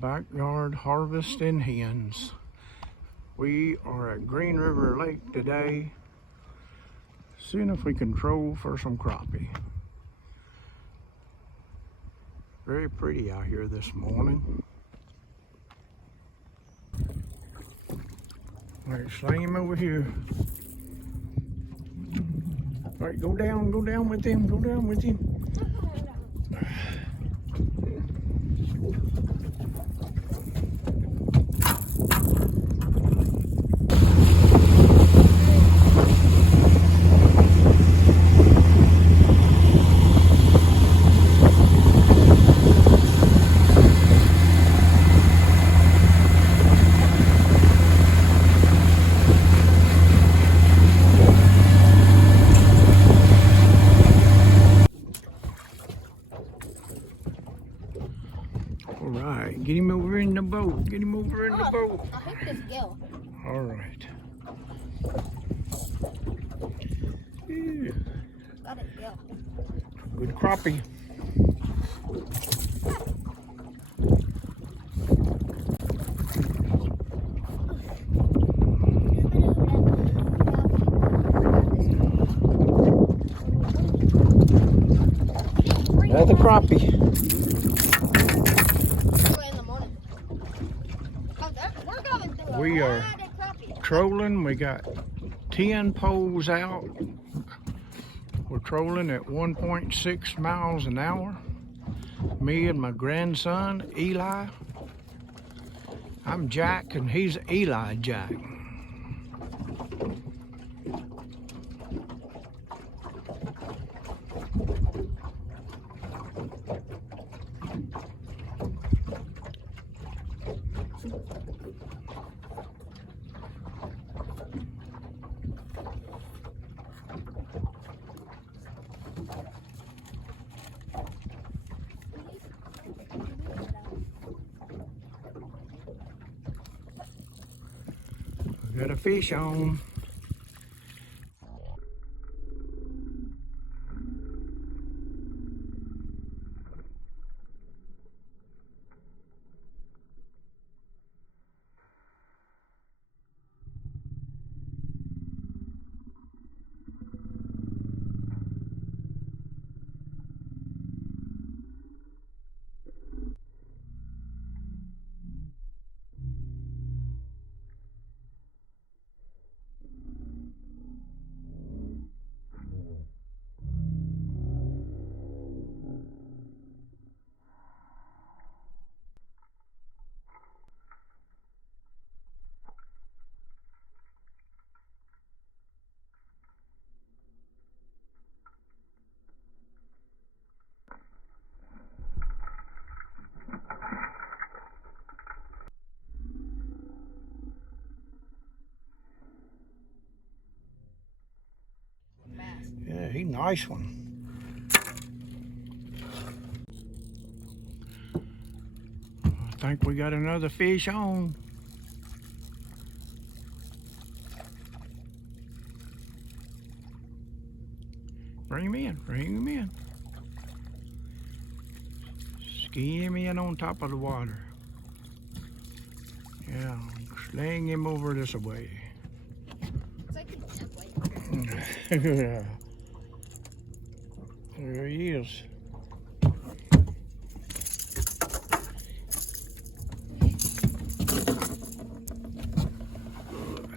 Backyard harvesting hens. We are at Green River Lake today, seeing if we can troll for some crappie. Very pretty out here this morning. All right, sling him over here. All right, go down with him, go down with him. All right, get him over in the boat. Get him over in the boat. I hope this go. All right. Yeah. Got it go. Good crappie. Another crappie. We are trolling. We got 10 poles out. We're trolling at 1.6 miles an hour. Me and my grandson, Eli. I'm Jack and he's Eli Jack. Got a fish on. Yeah, he nice one. I think we got another fish on. Bring him in, bring him in. Skim in on top of the water. Yeah, sling him over this way. It's like he's Yeah. There he is.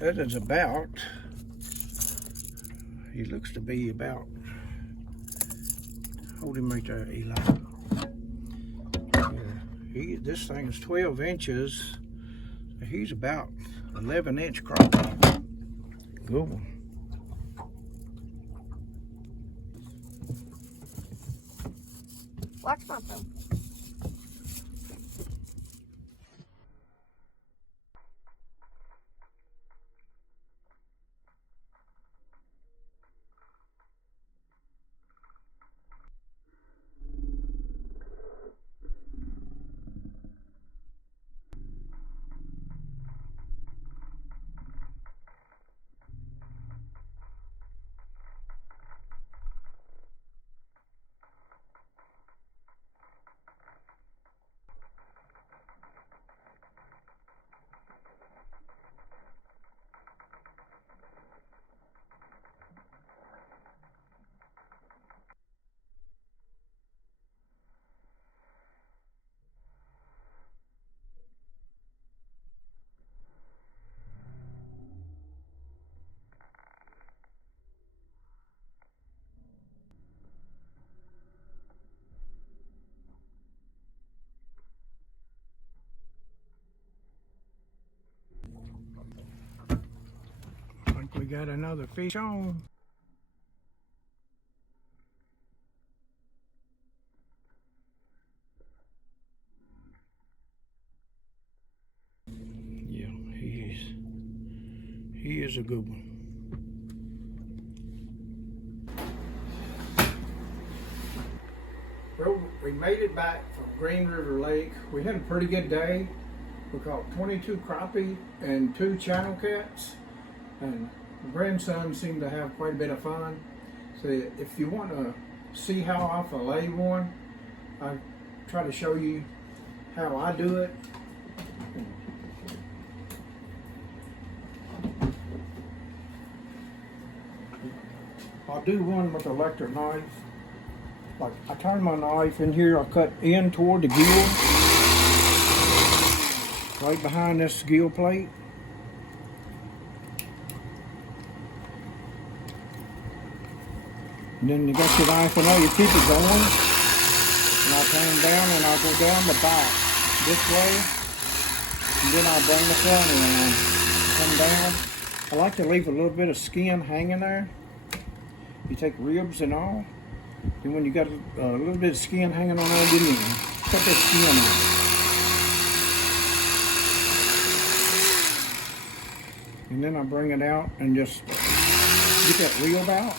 That is about, he looks to be about, hold him right there, Eli. Yeah, this thing is 12 inches. He's about 11-inch crappie. Good one. Watch my phone. We got another fish on. Yeah, he is a good one. Well, we made it back from Green River Lake. We had a pretty good day. We caught 22 crappie and 2 channel cats. And my grandson seemed to have quite a bit of fun. So if you want to see how I fillet one, I try to show you how I do it. I'll do one with an electric knife. Like, I turn my knife in here, I cut in toward the gill, right behind this gill plate. And then you got your knife in there, you keep it going. And I'll turn down and I'll go down the back this way. And then I'll bring the front around, come down. I like to leave a little bit of skin hanging there. You take ribs and all. And when you got a little bit of skin hanging on there, then you cut that skin off. And then I bring it out and just get that rib out.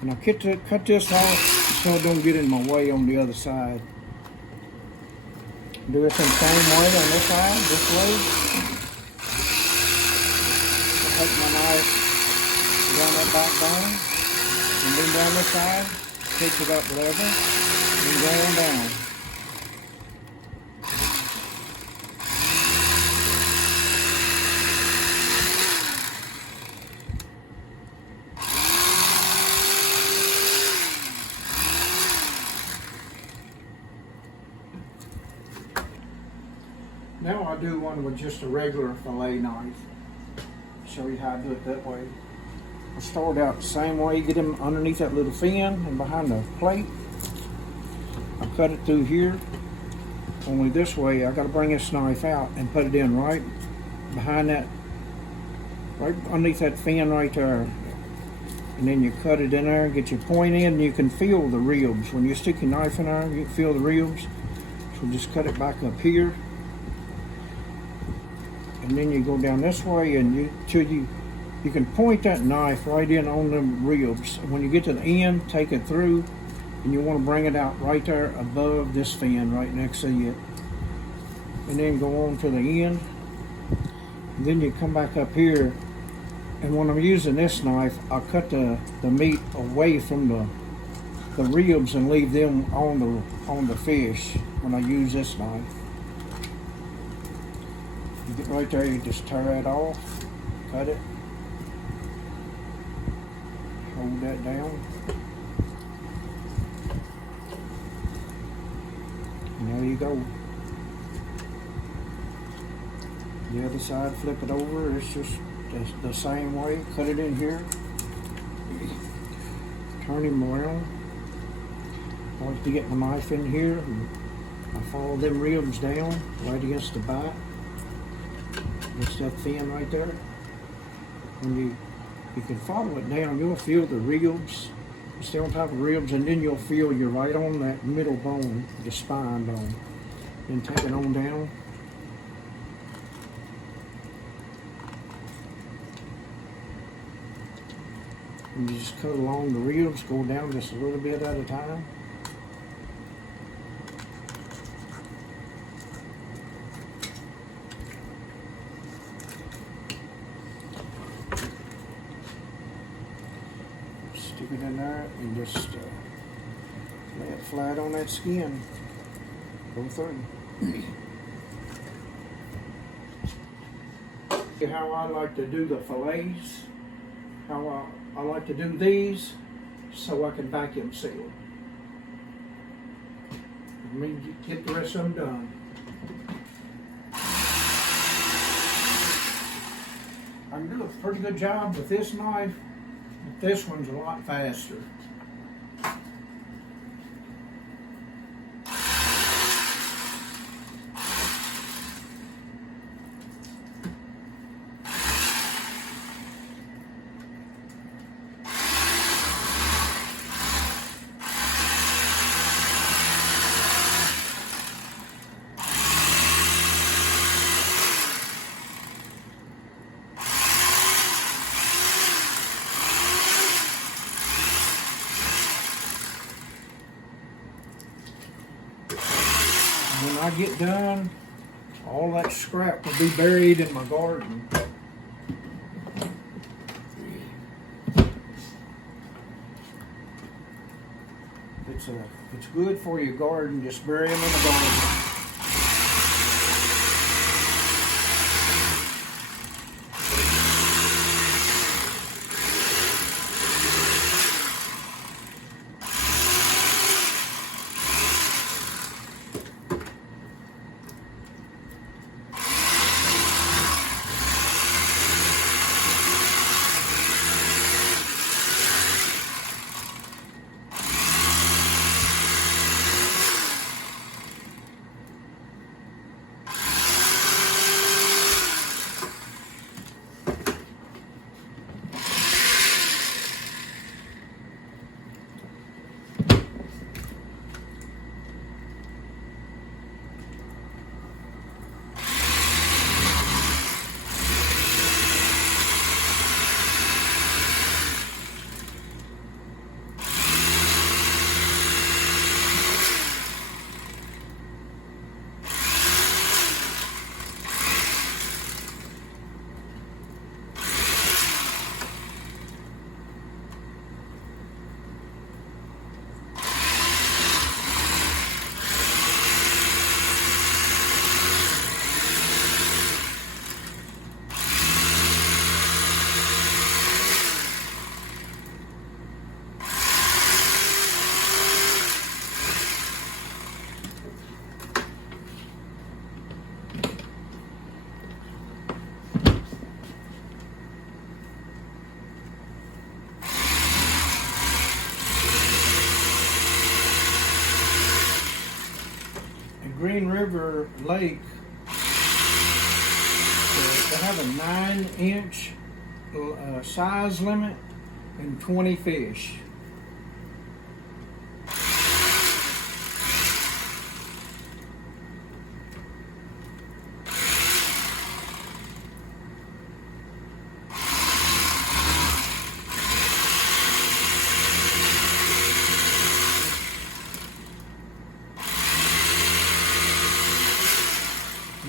And I cut this off so it don't get in my way on the other side. Do it the same way on this side, this way. I take my knife down that back bone, and then down this side, pick it up level, and go on down. Now I do one with just a regular fillet knife. Show you how I do it that way. I start out the same way, get them underneath that little fin and behind the plate. I cut it through here. Only this way, I gotta bring this knife out and put it in right behind that, right underneath that fin right there. And then you cut it in there and get your point in, and you can feel the ribs. When you stick your knife in there, you can feel the ribs. So just cut it back up here. And then you go down this way and you can point that knife right in on them ribs. When you get to the end, take it through, and you want to bring it out right there above this fin, right next to it. And then go on to the end. And then you come back up here, and when I'm using this knife, I'll cut the meat away from the ribs and leave them on the fish when I use this knife. You get right there, you just tear it off, cut it, hold that down. And there you go. The other side, flip it over, it's just the same way, cut it in here, turn him around. I like to get my knife in here, and I follow them ribs down right against the back. It's that fin right there. When you can follow it down, you'll feel the ribs. Stay on top of the ribs, and then you'll feel you're right on that middle bone, the spine bone. Then take it on down. And you just cut along the ribs, go down just a little bit at a time. Stick it in there and just lay it flat on that skin. Go through. How I like to do the fillets, how I like to do these so I can vacuum seal. Let me get the rest of them done. I can do a pretty good job with this knife, but this one's a lot faster. get done, all that scrap will be buried in my garden. It's good for your garden. Just bury them in the garden. Green River Lake, they have a 9-inch size limit and 20 fish.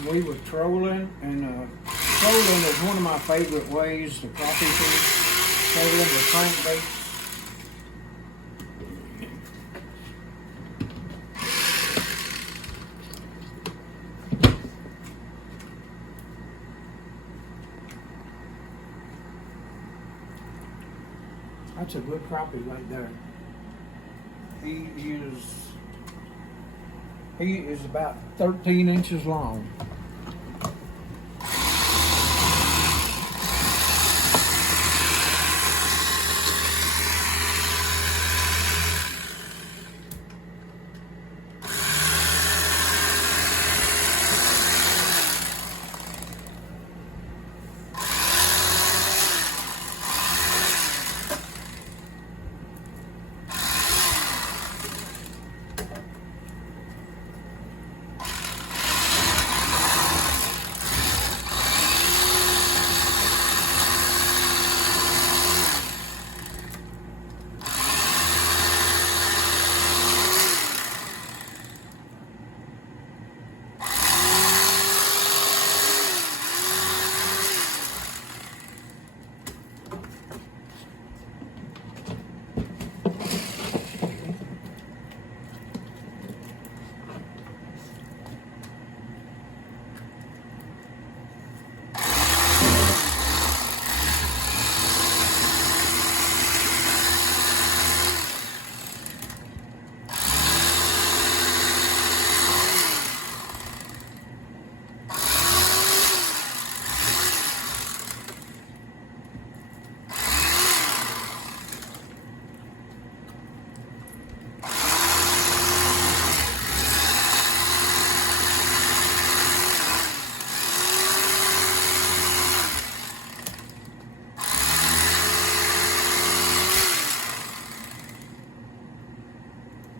We were trolling, and trolling is one of my favorite ways to crappie fish. Trolling with crankbait. That's a good crappie right there. He is about 13 inches long.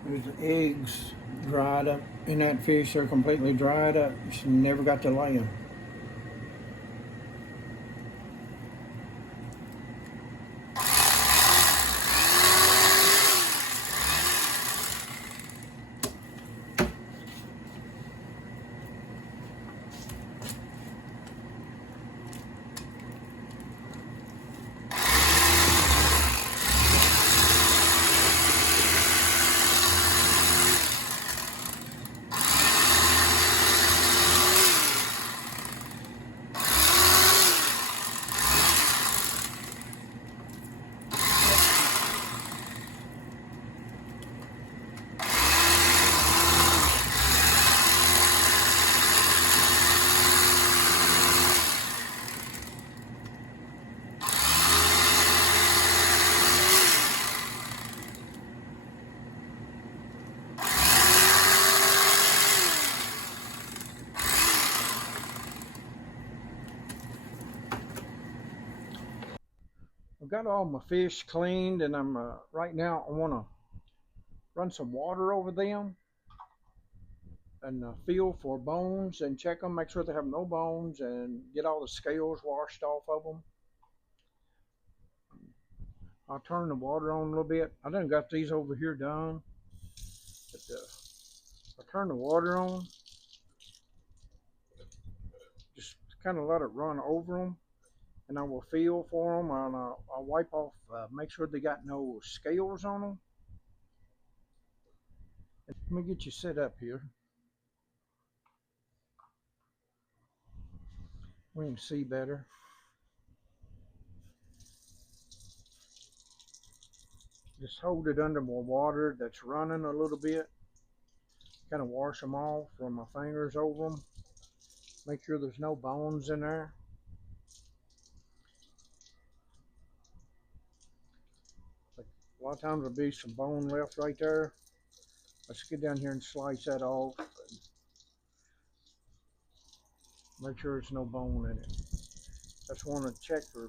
The eggs dried up in that fish. They're completely dried up. She never got to lay them. got all my fish cleaned, and I'm right now I want to run some water over them and feel for bones and check them, make sure they have no bones, and get all the scales washed off of them. I'll turn the water on a little bit. I done got these over here done, but I turn the water on, just kind of let it run over them, and I will feel for them, and I'll wipe off, make sure they got no scales on them. Let me get you set up here. We can see better. Just hold it under more water that's running a little bit. Kind of wash them off, run my fingers over them. Make sure there's no bones in there. Like a lot of times there'll be some bone left right there. Let's get down here and slice that off. Make sure there's no bone in it. Just want to check for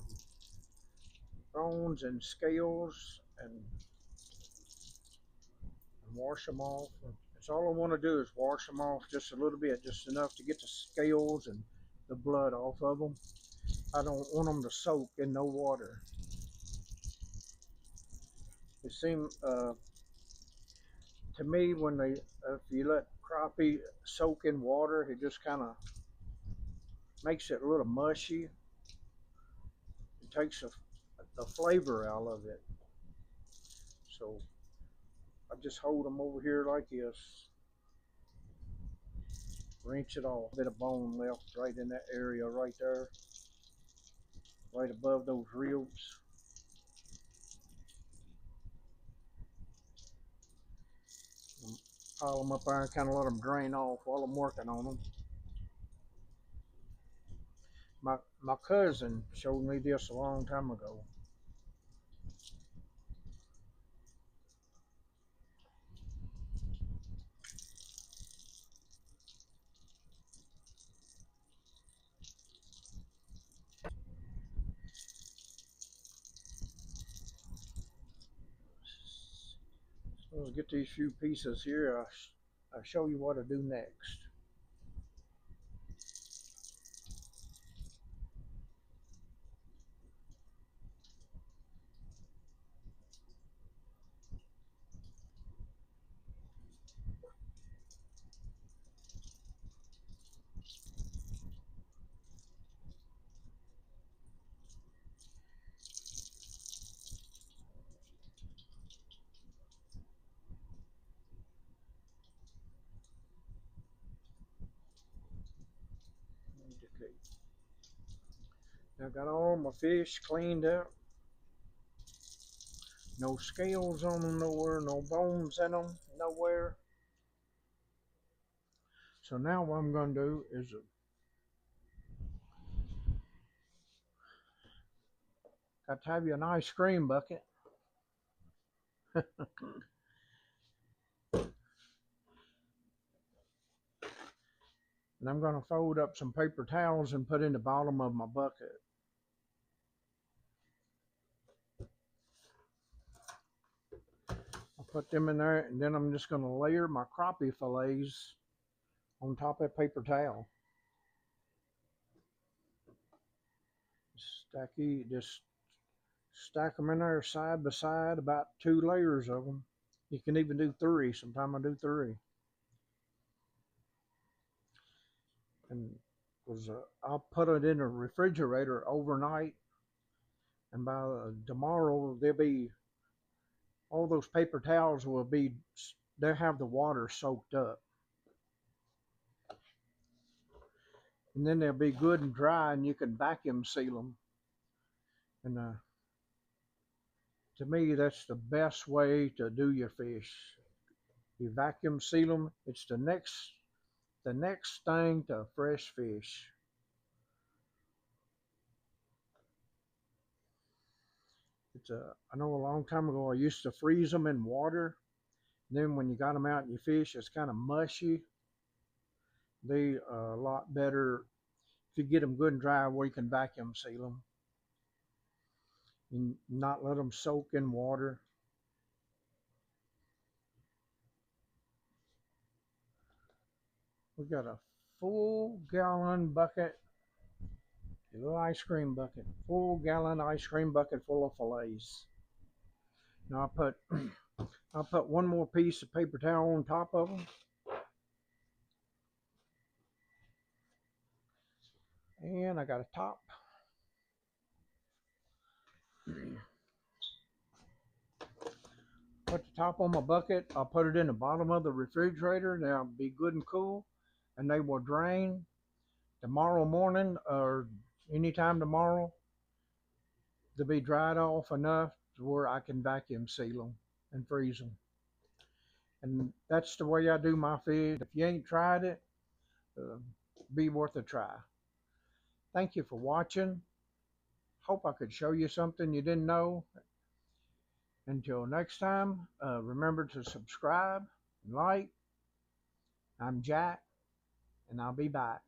bones and scales and wash them off. That's all I want to do is wash them off just a little bit, just enough to get the scales and the blood off of them. I don't want them to soak in no water. It seems to me when they, if you let crappie soak in water, it just kind of makes it a little mushy. It takes the flavor out of it. So I just hold them over here like this. Rinse it off. A bit of bone left right in that area right there, right above those ribs. Pile them up there and kind of let them drain off while I'm working on them. My cousin showed me this a long time ago. So let's get these few pieces here. I'll show you what to do next. Okay. Now I got all my fish cleaned up. No scales on them nowhere, no bones in them nowhere. So now what I'm going to do is got to have you an ice cream bucket. And I'm going to fold up some paper towels and put in the bottom of my bucket. I'll put them in there, and then I'm just going to layer my crappie fillets on top of that paper towel. Just stack them in there side by side, about 2 layers of them. You can even do 3. Sometimes I do 3. And I'll put it in the refrigerator overnight, and by tomorrow all those paper towels they'll have the water soaked up, and then they'll be good and dry, and you can vacuum seal them. And to me, that's the best way to do your fish. You vacuum seal them. It's the next thing to fresh fish. I know a long time ago I used to freeze them in water. Then when you got them out in your fish, it's kind of mushy. They are a lot better if you get them good and dry where you can vacuum seal them. and not let them soak in water. We got a full gallon bucket, a little ice cream bucket, full gallon ice cream bucket full of fillets. Now I'll put one more piece of paper towel on top of them, and I got a top. Put the top on my bucket. I'll put it in the bottom of the refrigerator. They'll be good and cool, and they will drain tomorrow morning or anytime tomorrow. They'll be dried off enough to where I can vacuum seal them and freeze them. And that's the way I do my fish. If you ain't tried it, uh, be worth a try. Thank you for watching. Hope I could show you something you didn't know. Until next time, remember to subscribe and like. I'm Jack, and I'll be back.